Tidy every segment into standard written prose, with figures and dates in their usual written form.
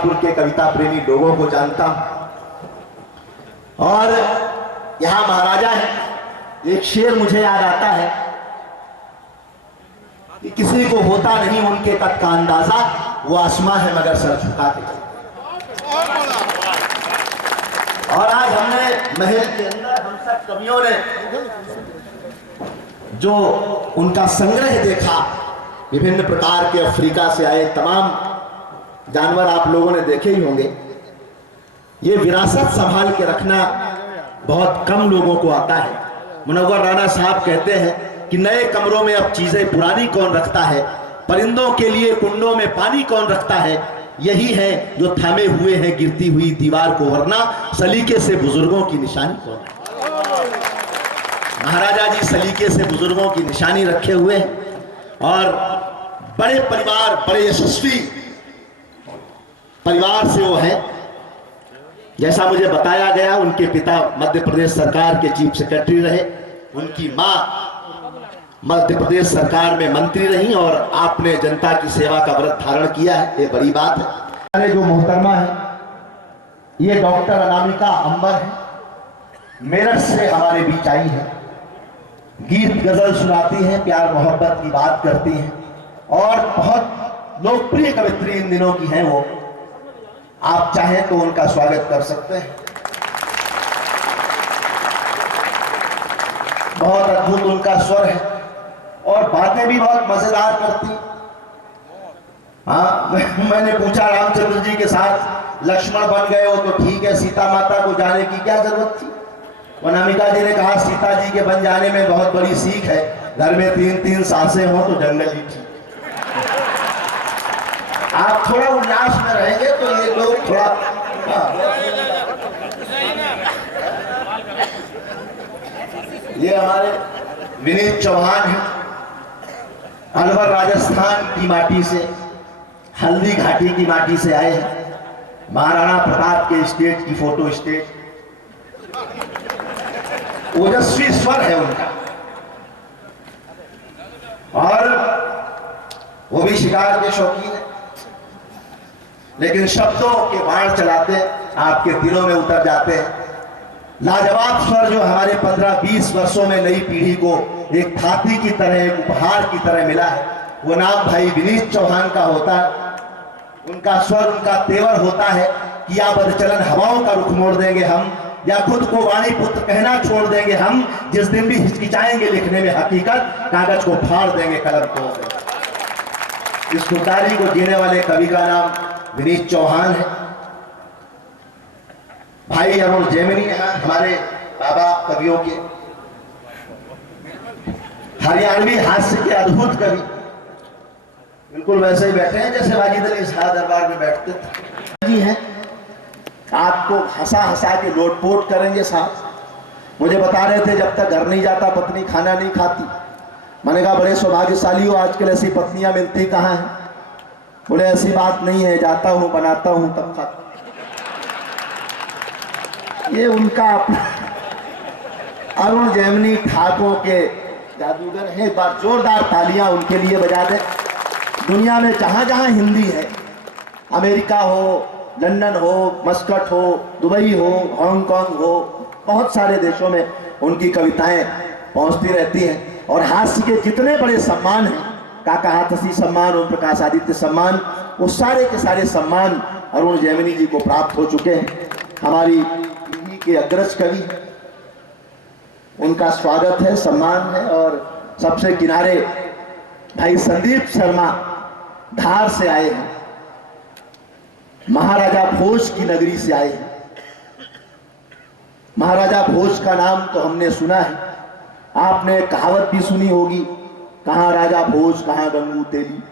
सीतापुर के कविता प्रेमी लोगों को जानता हूं। और यहाँ महाराजा है, एक शेर मुझे याद आता है कि किसी को होता नहीं उनके कद का अंदाजा, वो आसमां है मगर सर झुका के चलते। और आज हमने महल के अंदर हम सब कवियों ने जो उनका संग्रह देखा, विभिन्न प्रकार के अफ्रीका से आए तमाम जानवर आप लोगों ने देखे ही होंगे। ये विरासत संभाल के रखना बहुत कम लोगों को आता है। मुनव्वर राणा साहब कहते हैं कि नए कमरों में अब चीजें पुरानी कौन रखता है, परिंदों के लिए कुंडों में पानी कौन रखता है, यही है जो थामे हुए हैं गिरती हुई दीवार को, वरना सलीके से बुजुर्गों की निशानी कौन है। महाराजा जी सलीके से बुजुर्गों की निशानी रखे हुए हैं और बड़े परिवार, बड़े यशस्वी परिवार से वो है। जैसा मुझे बताया गया, उनके पिता मध्य प्रदेश सरकार के चीफ सेक्रेटरी रहे, उनकी मां मध्य प्रदेश सरकार में मंत्री रही और आपने जनता की सेवा का व्रत धारण किया है, ये बड़ी बात है। जो मोहतरमा है ये डॉक्टर अनामिका अंबर है, मेरठ से हमारे बीच आई है। गीत गजल सुनाती हैं, प्यार मोहब्बत की बात करती हैं और बहुत लोकप्रिय कवित्री इन दिनों की हैं वो। आप चाहें तो उनका स्वागत कर सकते हैं। बहुत अद्भुत उनका स्वर है और बातें भी बहुत मजेदार करती। हाँ, मैंने पूछा रामचंद्र जी के साथ लक्ष्मण बन गए हो तो ठीक है, सीता माता को जाने की क्या जरूरत थी। अनामिका जी ने कहा सीता जी के बन जाने में बहुत बड़ी सीख है, घर में 3-3 सासें हो तो जंगल ही ठीक। आप थोड़ा उल्लास में रहेंगे तो ये लोग थोड़ा ये हमारे विनीत चौहान हैं, अलवर राजस्थान की माटी से, हल्दी घाटी की माटी से आए हैं। महाराणा प्रताप के स्टेट की फोटो स्टेट, ओजस्वी स्वर है उनका और वो भी शिकार के शौकीन है, लेकिन शब्दों के बाण चलाते हैं, आपके दिलों में उतर जाते हैं। लाजवाब स्वर जो हमारे 15-20 वर्षों में नई पीढ़ी को एक थाती की तरह, एक उपहार की तरह मिला है, वो नाम भाई विनीत चौहान का होता है। उनका स्वर, उनका तेवर होता है कि या बदचलन हवाओं का रुख मोड़ देंगे हम, या खुद को वाणी पुत्र कहना छोड़ देंगे हम। जिस दिन भी हिचकिचाएंगे लिखने में हकीकत, कागज को फाड़ देंगे, कलम तोड़ देंगे। इस खुदारी को जीने वाले कवि का नाम विनीत चौहान है। भाई अरुण जैमिनी है हमारे बाबा कवियों के, हरियाणवी हास्य के अद्भुत कवि, बिल्कुल वैसे ही बैठे हैं जैसे वाजिद अली शाह दरबार में बैठते थे जी हैं। आपको हंसा हंसा के लोटपोट करेंगे साहब। मुझे बता रहे थे जब तक घर नहीं जाता पत्नी खाना नहीं खाती। मैंने कहा बड़े सौभाग्यशाली हो, आजकल ऐसी पत्नियां मिलती कहाँ हैं। बोले ऐसी बात नहीं है, जाता हूं बनाता हूं तब खाता। ये उनका अरुण जैमिनी ठाकुर के जादूगर है। एक बार जोरदार तालियां उनके लिए बजा दे। दुनिया में जहां जहां हिंदी है, अमेरिका हो, लंदन हो, मस्कट हो, दुबई हो, हांगकांग हो, बहुत सारे देशों में उनकी कविताएं पहुंचती रहती हैं। और हास्य के जितने बड़े सम्मान हैं, काका हाथसी सम्मान, ओम प्रकाश आदित्य सम्मान, वो सारे के सारे सम्मान अरुण जैमिनी जी को प्राप्त हो चुके हैं। हमारी पीढ़ी के अग्रज कवि, उनका स्वागत है, सम्मान है। और सबसे किनारे भाई संदीप शर्मा धार से आए हैं, महाराजा भोज की नगरी से आए हैं। महाराजा भोज का नाम तो हमने सुना है, आपने कहावत भी सुनी होगी, कहां राजा भोज कहां गंगू तेली।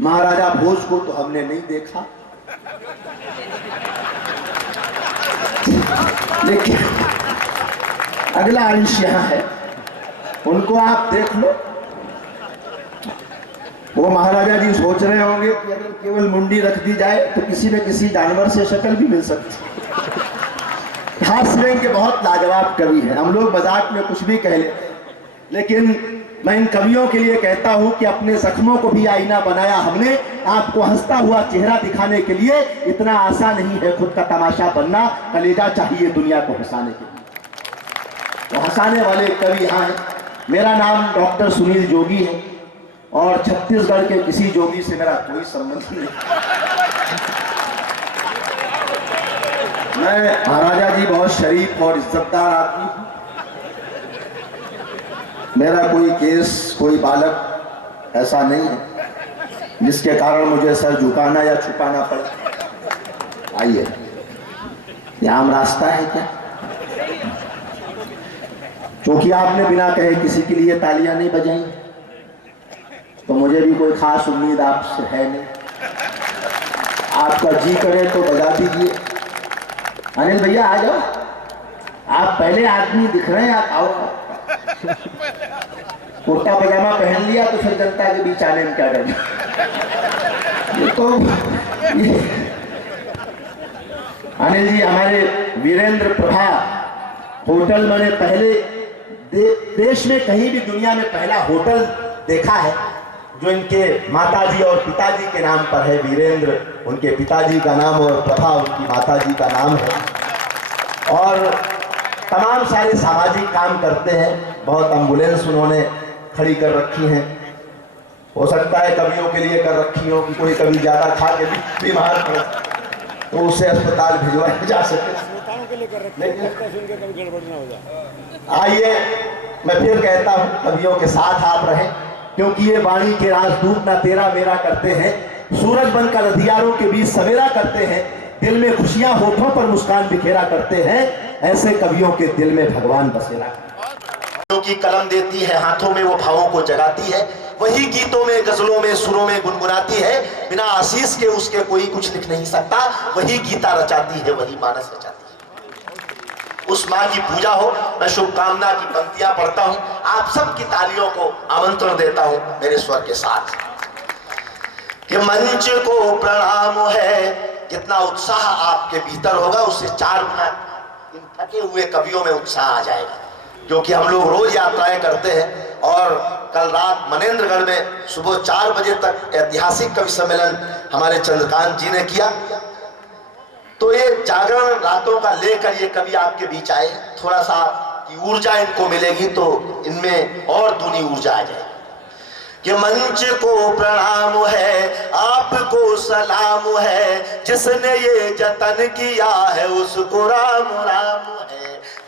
महाराजा भोज को तो हमने नहीं देखा, लेकिन अगला अंश यहां है, उनको आप देख लो। वो महाराजा जी सोच रहे होंगे कि अगर केवल मुंडी रख दी जाए तो किसी न किसी जानवर से शक्ल भी मिल सकती। हास्य के बहुत लाजवाब कवि है, हम लोग मजाक में कुछ भी कह लेते, लेकिन मैं इन कवियों के लिए कहता हूं कि अपने जख्मों को भी आईना बनाया हमने, आपको हंसता हुआ चेहरा दिखाने के लिए। इतना आसान नहीं है खुद का तमाशा बनना, कलेजा चाहिए दुनिया को हंसाने के लिए। तो हंसाने वाले कवि यहाँ हैं। मेरा नाम डॉक्टर सुनील जोगी है और छत्तीसगढ़ के किसी जोगी से मेरा कोई संबंध नहीं। मैं महाराजा जी बहुत शरीफ और इज्जतदार आदमी हूं। मेरा कोई केस, कोई बालक ऐसा नहीं है जिसके कारण मुझे सर झुकाना या छुपाना पड़े। आइए, यह आम रास्ता है क्या? क्योंकि आपने बिना कहे किसी के लिए तालियां नहीं बजाई, तो मुझे भी कोई खास उम्मीद आपसे है नहीं। आपका जी करे तो बजा दीजिए। अनिल भैया आ जाओ, आप पहले आदमी दिख रहे हैं, आप आओ। कुर्ता पजामा पहन लिया तो फिर जनता के बीच आने में क्या डर। तो अनिल जी हमारे वीरेंद्र प्रभा होटल, मैंने पहले देश में कहीं भी दुनिया में पहला होटल देखा है जो इनके माताजी और पिताजी के नाम पर है। वीरेंद्र उनके पिताजी का नाम और प्रभा उनकी माताजी का नाम है। और तमाम सारे सामाजिक काम करते हैं। बहुत एम्बुलेंस उन्होंने खड़ी कर रखी हैं। हो सकता है कवियों के लिए कर रखी हो कि कोई कवि ज़्यादा खा के बीमार पड़े तो उसे अस्पताल भिजवाया जा सके। आइए, मैं फिर कहता हूँ कवियों के साथ आप रहें, क्योंकि ये वाणी के राजदूत ना तेरा मेरा करते हैं, सूरज बनकर अंधियारों के बीच सवेरा करते हैं, दिल में खुशियां होठों पर मुस्कान बिखेरा करते हैं। ऐसे कवियों के दिल में भगवान बसेरा। की कलम देती है हाथों में, वो भावों को जगाती है, वही गीतों में, गजलों में, सुरों में गुनगुनाती है। बिना आशीष के उसके कोई कुछ लिख नहीं सकता। वही गीता रचाती है, वही मानस रचाती है। उस माँ की पूजा हो। मैं शुभकामना की पंक्तियां पढ़ता हूं, आप सबकी तालियों को आमंत्रण देता हूं मेरे स्वर के साथ। कि मंच को प्रणाम है। कितना उत्साह आपके भीतर होगा, उससे 4 गुना इन थके हुए कवियों में उत्साह आ जाएगा। क्योंकि हम लोग रोज यात्राएं करते हैं और कल रात मनेन्द्रगढ़ में सुबह 4 बजे तक ऐतिहासिक कवि सम्मेलन हमारे चंद्रकांत जी ने किया। तो ये जागरण रातों का लेकर ये कवि आपके बीच आए, थोड़ा सा की ऊर्जा इनको मिलेगी तो इनमें और दूनी ऊर्जा आ जाएगी। कि मंच को प्रणाम है, आपको सलाम है, जिसने ये जतन किया है उसको राम राम है।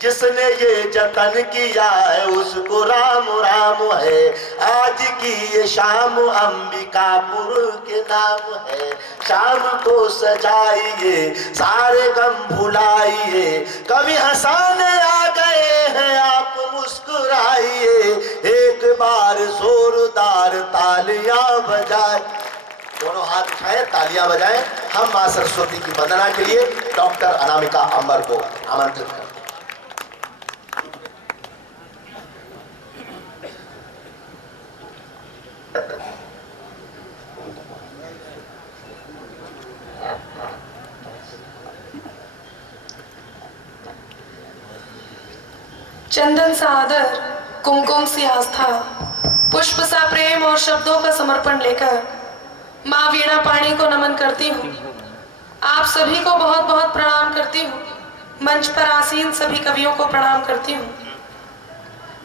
जिसने ये जतन किया है उसको राम राम है। आज की ये शाम अंबिकापुर के नाम है। शाम को सजाइए, सारे गम भुलाइए, कभी हंसाने आ गए हैं आप मुस्कुराइए। एक बार जोरदार तालियां बजाए, दोनों हाथ उठाएं, तालियां बजाएं। हम मां सरस्वती की वंदना के लिए डॉक्टर अनामिका अंबर को आमंत्रित करते हैं। चंदन सा आदर, कुमकुम सी आस्था, पुष्प सा प्रेम और शब्दों का समर्पण लेकर माँ वीणा पाणी को नमन करती हूँ। आप सभी को बहुत बहुत प्रणाम करती हूँ। मंच पर आसीन सभी कवियों को प्रणाम करती हूँ।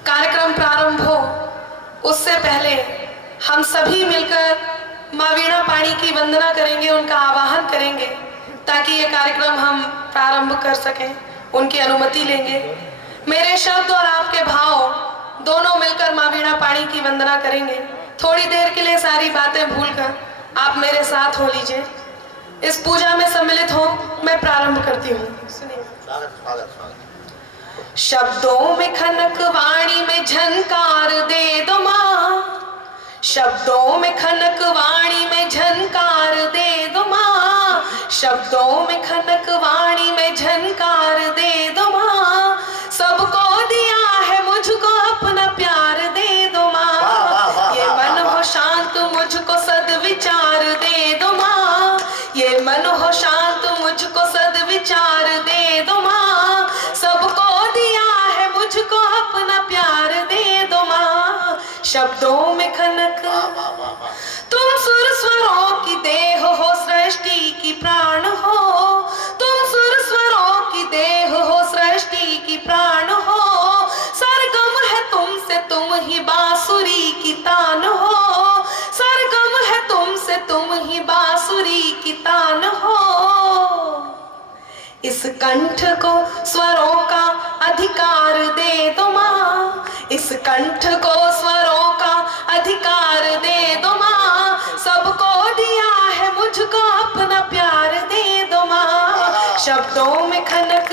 कार्यक्रम प्रारंभ हो उससे पहले हम सभी मिलकर माँ वीणा पाणी की वंदना करेंगे, उनका आवाहन करेंगे ताकि ये कार्यक्रम हम प्रारंभ कर सकें। उनकी अनुमति लेंगे। मेरे शब्द और आपके भाव दोनों मिलकर माँ वीणा पाणी की वंदना करेंगे। थोड़ी देर के लिए सारी बातें भूलकर आप मेरे साथ हो लीजिए। इस पूजा में सम्मिलित हो मैं प्रारंभ करती हूँ। सुनिए। शब्दों में खनक, वाणी में झनकार दे दो माँ। शब्दों में खनक, वाणी में झनकार दे दो माँ। शब्दों में खनक, वाणी में झनकार दे दो माँ। सबको दिया है मुझको अपना प्यार दे दो माँ। ये मन हो शांत, मुझको सद्विचार दे दो माँ। ये मन हो शांत, मुझको सद्विचार दे दो माँ। सबको दिया है मुझको अपना प्यार दे दो माँ। खनक। तुम सुर स्वरों की देह हो, सृष्टि की प्राण हो। तुम सुर स्वरों की देह हो, सृष्टि की प्राण हो। सरगम है तुमसे तुम ही बांसुरी की तान हो। सरगम है तुमसे तुम ही बांसुरी की तान हो। इस कंठ को स्वरों का अधिकार दे दो माँ। इस कंठ को स्वरों का अधिकार दे दो माँ। सबको दिया है मुझको अपना प्यार दे दो माँ। शब्दों में खनक,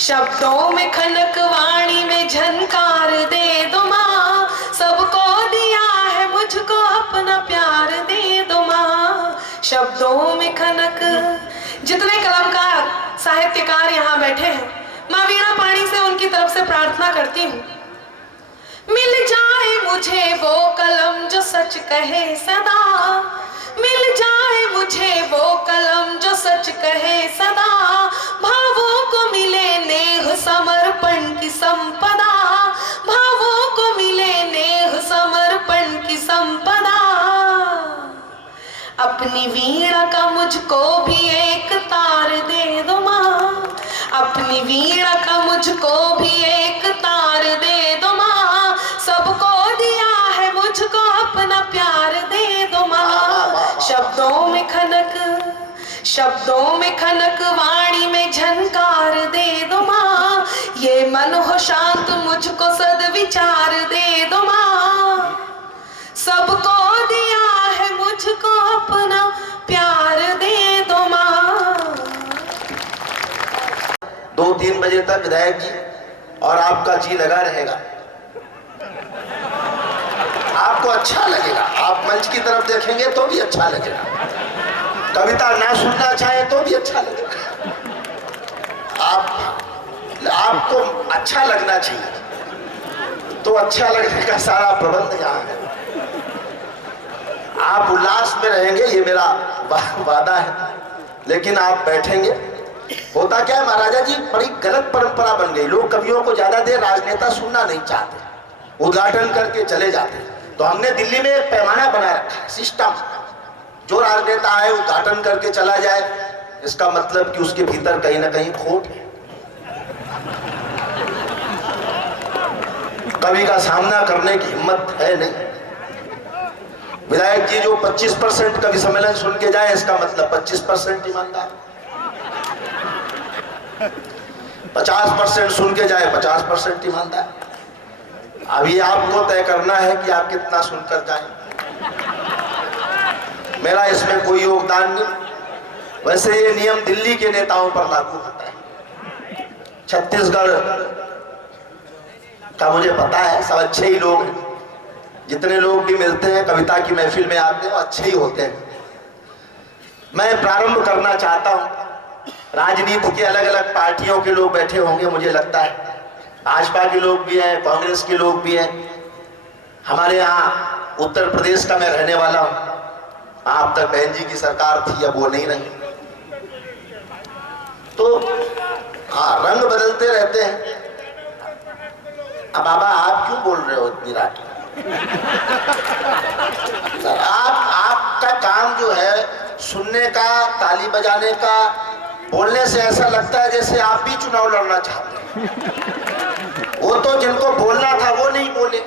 शब्दों में खनक, वाणी में झनकार दे दो माँ। सबको दिया है मुझको अपना प्यार दे दो माँ। शब्दों में खनक। जितने कलाकार साहित्यकार यहाँ बैठे हैं, माँ वीणा पाणी से उनकी तरफ से प्रार्थना करती हूँ, मिल जाए मुझे वो कलम जो सच कहे सदा। मिल जाए मुझे वो कलम जो सच कहे सदा। भावों को मिले नेह समर्पण की संपदा। भावों को मिले नेह समर्पण की संपदा। अपनी वीणा का मुझको भी एक तार दे दो माँ। अपनी वीणा का मुझको भी एक तार दे दो माँ। सबको दिया है मुझको अपना प्यार दे दो माँ। शब्दों में खनक, शब्दों में खनक, वाणी में झनकार दे दो माँ। ये मन हो शांत, मुझको सद्विचार दे दो माँ। सबको दिया है मुझको अपना प्यार दे दो माँ। 2-3 बजे तक विधायक जी और आपका जी लगा रहेगा। आपको अच्छा लगेगा, आप मंच की तरफ देखेंगे तो भी अच्छा लगेगा। कविता ना सुनना चाहे तो भी अच्छा लगेगा। आपको अच्छा लगना चाहिए, तो अच्छा लगने का सारा प्रबंध यहाँ है। आप उल्लास में रहेंगे, ये मेरा वादा है। लेकिन आप बैठेंगे। होता क्या है महाराजा जी, बड़ी गलत परंपरा बन गई। लोग कवियों को ज्यादा देर राजनेता सुनना नहीं चाहते, उद्घाटन करके चले जाते। तो हमने दिल्ली में एक पैमाना बना रखा है, सिस्टम। जो राजनेता आए उद्घाटन करके चला जाए, इसका मतलब कि उसके भीतर कहीं ना कहीं खोट है। कवि का सामना करने की हिम्मत है नहीं। विधायक जी जो 25% कवि सम्मेलन सुन के जाए, इसका मतलब 25% ईमानदार। 50% सुन के जाए, 50% ईमानदार। अभी आपको तय करना है कि आप कितना सुनकर जाएं। मेरा इसमें कोई योगदान नहीं। वैसे ये नियम दिल्ली के नेताओं पर लागू होता है। छत्तीसगढ़ का मुझे पता है, सब अच्छे ही लोग हैं। जितने लोग भी मिलते हैं कविता की महफिल में आते हैं, वो अच्छे ही होते हैं। मैं प्रारंभ करना चाहता हूं। राजनीति के अलग अलग पार्टियों के लोग बैठे होंगे, मुझे लगता है भाजपा के लोग भी हैं, कांग्रेस के लोग भी हैं। हमारे यहाँ उत्तर प्रदेश का मैं रहने वाला हूं। आप तक बहन जी की सरकार थी, अब वो नहीं रही। तो हाँ, रंग बदलते रहते हैं। अब बाबा आप क्यों बोल रहे हो इतनी रात? आपका काम जो है सुनने का, ताली बजाने का, बोलने से ऐसा लगता है जैसे आप भी चुनाव लड़ना चाहते हैं। वो तो जिनको बोलना था वो नहीं बोले,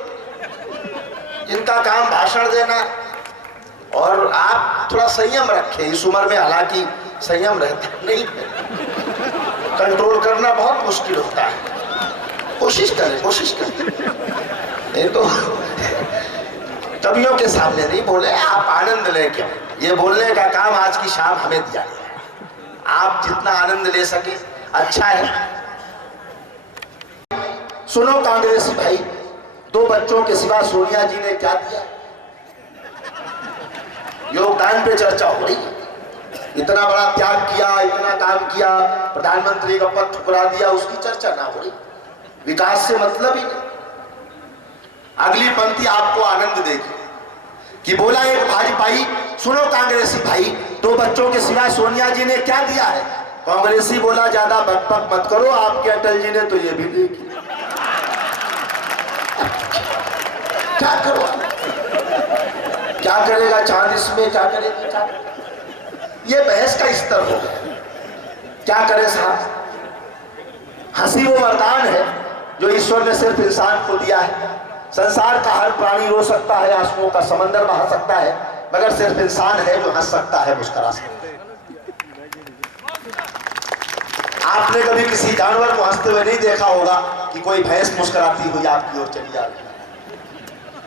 जिनका काम भाषण देना। और आप थोड़ा संयम रखें इस उम्र में, हालांकि संयम रहता नहीं, कंट्रोल करना बहुत मुश्किल होता है। कोशिश करें, कोशिश करें। नहीं तो कवियों के सामने नहीं बोले, आप आनंद लें। क्यों? ये बोलने का काम आज की शाम हमें दिया है। आप जितना आनंद ले सके अच्छा है। सुनो कांग्रेसी भाई, 2 बच्चों के सिवा सोनिया जी ने क्या दिया? योगदान पे चर्चा हो रही है। इतना बड़ा त्याग किया, इतना काम किया, प्रधानमंत्री का पद ठुकरा दिया, उसकी चर्चा ना हो रही। विकास से मतलब ही नहीं। अगली पंक्ति आपको आनंद देगी कि बोला एक भारी भाई, सुनो कांग्रेसी भाई, 2 बच्चों के सिवा सोनिया जी ने क्या दिया है? कांग्रेसी बोला ज्यादा बकबक मत करो, आपके अटल जी ने तो ये भी नहीं किया। क्या करो? क्या करेगा चांद इसमें, क्या करेगा चांद। ये बहस का स्तर हो गया। क्या करे साहब, हंसी वो वरदान है जो ईश्वर ने सिर्फ इंसान को दिया है। संसार का हर प्राणी रो सकता है, आंसुओं का समंदर बहा सकता है, मगर सिर्फ इंसान है जो हंस सकता है, मुस्कुरा सकता है। आपने कभी किसी जानवर को हंसते हुए नहीं देखा होगा कि कोई भैंस मुस्कुराती हुई आपकी ओर चली आ रही है।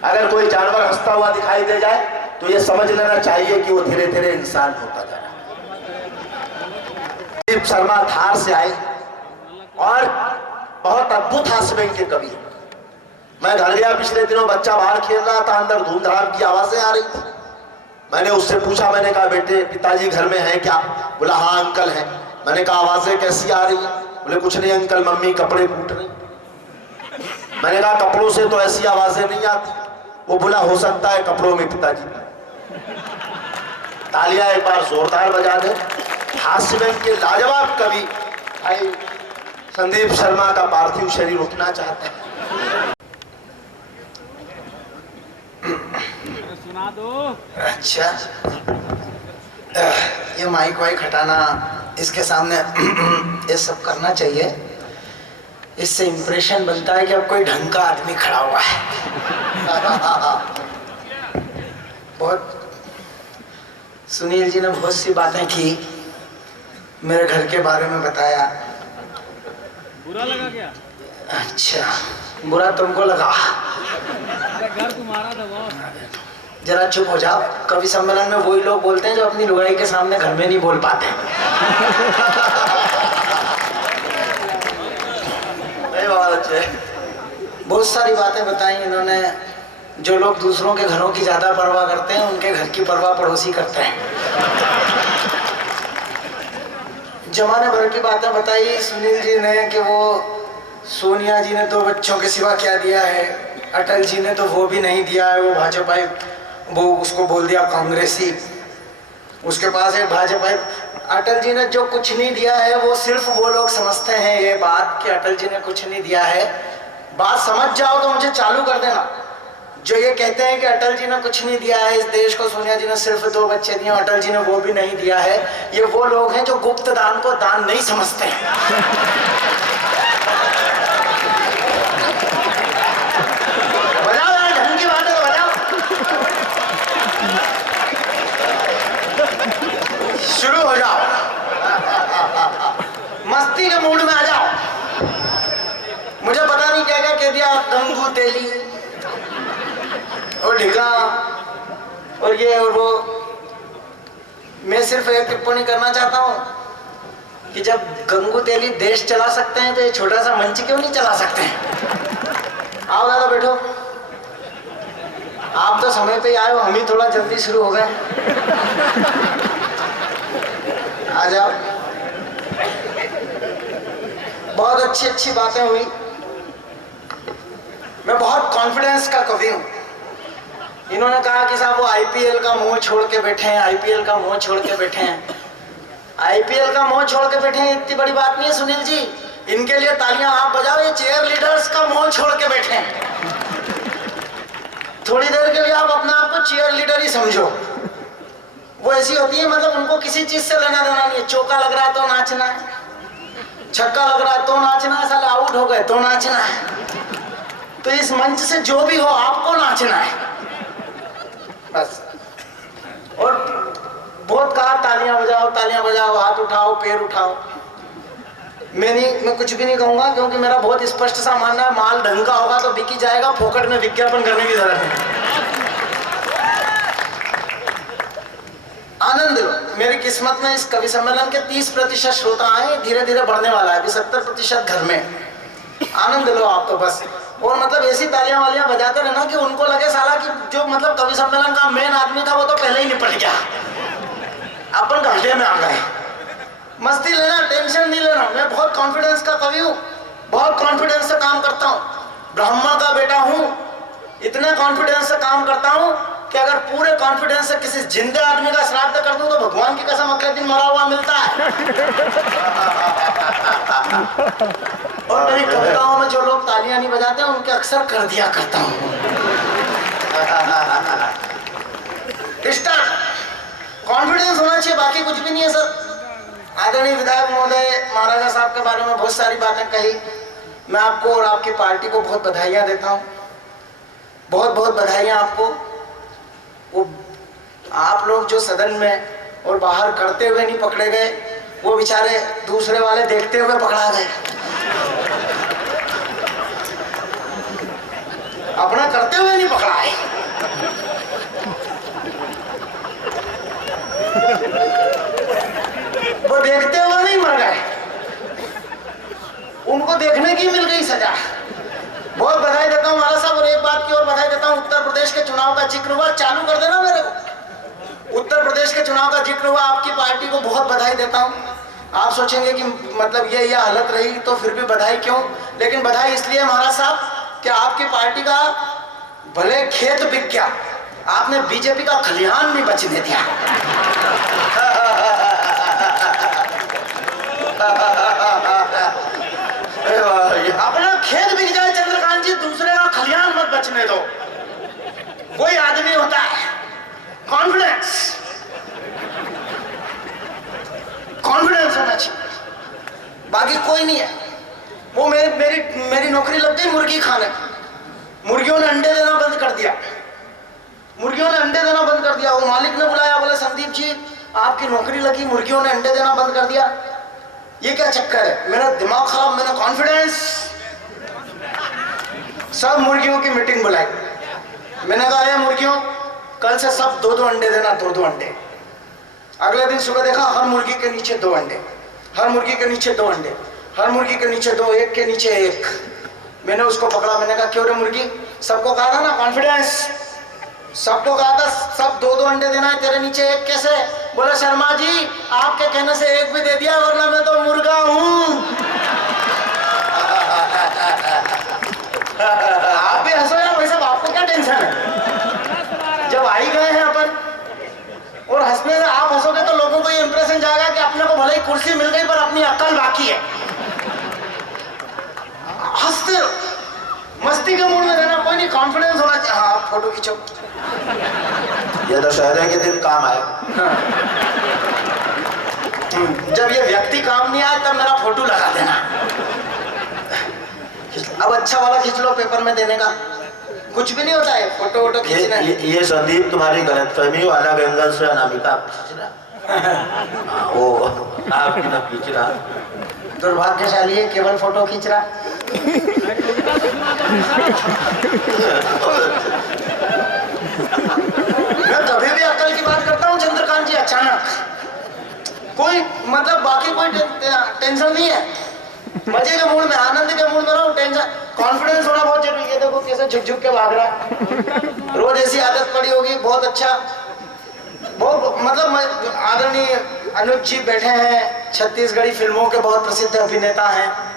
अगर कोई जानवर हंसता हुआ दिखाई दे जाए तो ये समझ लेना चाहिए कि वो धीरे धीरे इंसान होता जा रहा है। शर्मा धार से आए और बहुत अद्भुत हास्य के कवि। मैं घर गया पिछले दिनों, बच्चा बाहर खेल रहा था, अंदर धूमधाम की आवाजें आ रही थी। मैंने उससे पूछा, मैंने कहा बेटे पिताजी घर में हैं क्या? बोला हाँ अंकल है। मैंने कहा आवाजें कैसी आ रही है? बोले कुछ नहीं अंकल, मम्मी कपड़े कूट रही। मैंने कहा कपड़ों से तो ऐसी आवाजें नहीं आती। वो बोला हो सकता है कपड़ों में पिताजी। तालियां एक बार जोरदार बजा दे। हास्य व्यंग के लाजवाब कवि भाई संदीप शर्मा का पार्थिव शरीर उठना चाहता है। सुना दो। अच्छा, ये माइक वाइक हटाना, इसके सामने ये सब करना चाहिए। इससे इंप्रेशन बनता है कि अब कोई ढंग का आदमी खड़ा हुआ है। बहुत सुनील जी ने बहुत सी बातें की, मेरे घर के बारे में बताया। बुरा लगा क्या? अच्छा, बुरा तुमको लगा? घर तुम्हारा था बॉस। जरा चुप हो जाओ। कवि सम्मेलन में वही लोग बोलते हैं जो अपनी लुगाई के सामने घर में नहीं बोल पाते। बहुत सारी बातें बताई इन्होंने। जो लोग दूसरों के घरों की ज्यादा परवाह करते हैं, उनके घर की परवाह पड़ोसी करते हैं। जमाने भर की बातें बताई सुनील जी ने कि वो सोनिया जी ने 2 बच्चों के सिवा क्या दिया है, अटल जी ने तो वो भी नहीं दिया है, वो भाजपा, वो उसको बोल दिया कांग्रेसी, उसके पास एक भाजपा। अटल जी ने जो कुछ नहीं दिया है वो सिर्फ वो लोग समझते हैं ये बात कि अटल जी ने कुछ नहीं दिया है। बात समझ जाओ तो मुझे चालू कर देना। जो ये कहते हैं कि अटल जी ने कुछ नहीं दिया है इस देश को, सोनिया जी ने सिर्फ 2 बच्चे दिए, अटल जी ने वो भी नहीं दिया है, ये वो लोग हैं जो गुप्त दान को दान नहीं समझते हैं। शुरू हो जाओ, मस्ती के मूड में आ जाओ। मुझे पता नहीं क्या क्या कह दिया, गंगू तेली और ढिका और ये और वो। मैं सिर्फ एक टिप्पणी करना चाहता हूं कि जब गंगू तेली देश चला सकते हैं तो ये छोटा सा मंच क्यों नहीं चला सकते हैं? आओ दादा बैठो। आप तो समय पे ही आए हो, हम ही थोड़ा जल्दी शुरू हो गए। आ जाओ। बहुत अच्छी अच्छी बातें हुई। मैं बहुत कॉन्फिडेंस का कवि हूं। इन्होंने कहा कि साहब वो आईपीएल का मोह छोड़ के बैठे हैं, आईपीएल का मोह छोड़ के बैठे हैं। आईपीएल का मोह छोड़ के बैठे हैं इतनी बड़ी बात नहीं है सुनील जी, इनके लिए तालियां आप बजाओ। ये चेयर लीडर्स का मोह छोड़ के बैठे हैं। थोड़ी देर के लिए आप अपने आप को चेयर लीडर ही समझो। वो ऐसी होती है, मतलब उनको किसी चीज से लेना देना नहीं है। चौका लग रहा है तो नाचना है, छक्का लग रहा है तो नाचना है, साले आउट हो गए तो नाचना है। तो इस मंच से जो भी हो आपको नाचना है बस। और बहुत कहा तालियां बजाओ, हाथ उठाओ, पैर उठाओ। मैं कुछ भी नहीं कहूंगा क्योंकि मेरा बहुत स्पष्ट सा मानना है, माल ढंग का होगा तो बिकी जाएगा, फोकट में विज्ञापन करने की जरूरत नहीं। आनंद लो। मेरी किस्मत में इस कवि सम्मेलन के 30% श्रोता आए, धीरे धीरे बढ़ने वाला है, अभी 70% घर में। आनंद लो आप तो बस। और मतलब ऐसी तालियां वालियां बजाते रहना कि उनको लगे साला कि जो मतलब कवि सम्मेलन का मेन आदमी था वो तो पहले ही निपट गया, अपन घाटे में आ गए। मस्ती लेना, टेंशन नहीं लेना। मैं बहुत कॉन्फिडेंस का कवि हूँ, बहुत कॉन्फिडेंस से काम करता हूँ, ब्राह्मण का बेटा हूँ। इतने कॉन्फिडेंस से काम करता हूँ कि अगर पूरे कॉन्फिडेंस से किसी जिंदे आदमी का श्राद्ध कर दूं तो भगवान की कसम अगले दिन मरा हुआ मिलता है। और मेरी कविताओं में जो लोग तालियां नहीं बजाते हैं उनके अक्सर कर दिया करता हूँ। स्टार्ट। कॉन्फिडेंस होना चाहिए, बाकी कुछ भी नहीं है सर। आदरणीय विधायक महोदय महाराजा साहब के बारे में बहुत सारी बातें कही। मैं आपको और आपकी पार्टी को बहुत बधाइयां देता हूं, बहुत बहुत बधाइयां आपको। वो आप लोग जो सदन में और बाहर करते हुए नहीं पकड़े गए, वो बेचारे दूसरे वाले देखते हुए पकड़ा गए। अपना करते हुए नहीं पकड़ाए। वो देखते हुए नहीं मर गए, उनको देखने की मिल गई सजा। बहुत बधाई देता हूं महाराज साहब। और एक बात की और बधाई देता हूं, उत्तर प्रदेश के चुनाव का जिक्र हुआ, चालू कर देना मेरे को। उत्तर प्रदेश के चुनाव का जिक्र हुआ, आपकी पार्टी को बहुत बधाई देता हूं। आप सोचेंगे कि मतलब ये हालत रही तो फिर भी बधाई क्यों, लेकिन बधाई इसलिए महाराज साहब कि आपकी पार्टी का भले खेत बिक गया, आपने बीजेपी का खलिहान नहीं बचने दिया। अपना खेत बिक जाए चंद्रकांत जी, दूसरे का खलिहान मत बचने दो। कोई आदमी होता है कॉन्फिडेंस, कॉन्फिडेंस होना चाहिए, बाकी कोई नहीं है। वो मेरी नौकरी लग गई मुर्गी खाने। मुर्गियों ने अंडे देना बंद कर दिया, मुर्गियों ने अंडे देना बंद कर दिया। वो मालिक ने बुलाया, बोले संदीप जी आपकी नौकरी लगी, मुर्गियों ने अंडे देना बंद कर दिया, ये क्या चक्कर है? मेरा दिमाग खराब, मैंने कॉन्फिडेंस, सब मुर्गियों की मीटिंग बुलाई। मैंने कहा ये मुर्गियों कल से सब 2-2 अंडे देना, 2-2 अंडे। अगले दिन सुबह देखा हर मुर्गी के नीचे 2 अंडे, हर मुर्गी के नीचे 2 अंडे, हर मुर्गी के नीचे 2, एक के नीचे एक। मैंने उसको पकड़ा, मैंने कहा क्यों रे मुर्गी, सबको कहा था ना कॉन्फिडेंस, सबको कहा था सब 2-2 अंडे देना है, तेरे नीचे एक कैसे? बोला शर्मा जी आपके कहने से एक भी दे दिया, वरना मैं तो मुर्गा हूं। आप भी हंसो यार भाई साहब, आपको क्या टेंशन है? जब आ ही गए हैं अपन, और हंसने से आप हंसोगे तो लोगों को ये इंप्रेशन जाएगा कि अपने को भले ही कुर्सी मिल गई पर अपनी अक्ल बाकी है। हंसते रहो, मस्ती के मूड में रहना, कोई नहीं, कॉन्फिडेंस होना चाहिए। हाँ फोटो खींचो, ये तो शहर के दिन काम आए। जब ये व्यक्ति काम नहीं आए तब मेरा फोटो लगा देना। अब अच्छा वाला खींच लो पेपर में देने का, कुछ भी नहीं होता है फोटो वोटो खींचना। ये संदीप तुम्हारी गलतफहमी, अलग एंगल से अनामिका खींच रहा, वो आप न खींच रहा। दुर्भाग्यशाली है, केवल फोटो खींच रहा। मैं कभी भी अकल की बात करता हूँ चंद्रकांत जी, अचानक कोई मतलब बाकी कोई टेंशन नहीं है, मजे के मूड में, आनंद के मूड में रहो। टेंशन, कॉन्फिडेंस होना बहुत जरूरी है। देखो कैसे झुक झुक के भाग रहा है, रोज ऐसी आदत पड़ी होगी। बहुत अच्छा, बहुत मतलब आदरणीय अनुज जी बैठे हैं, छत्तीसगढ़ी फिल्मों के बहुत प्रसिद्ध अभिनेता हैं।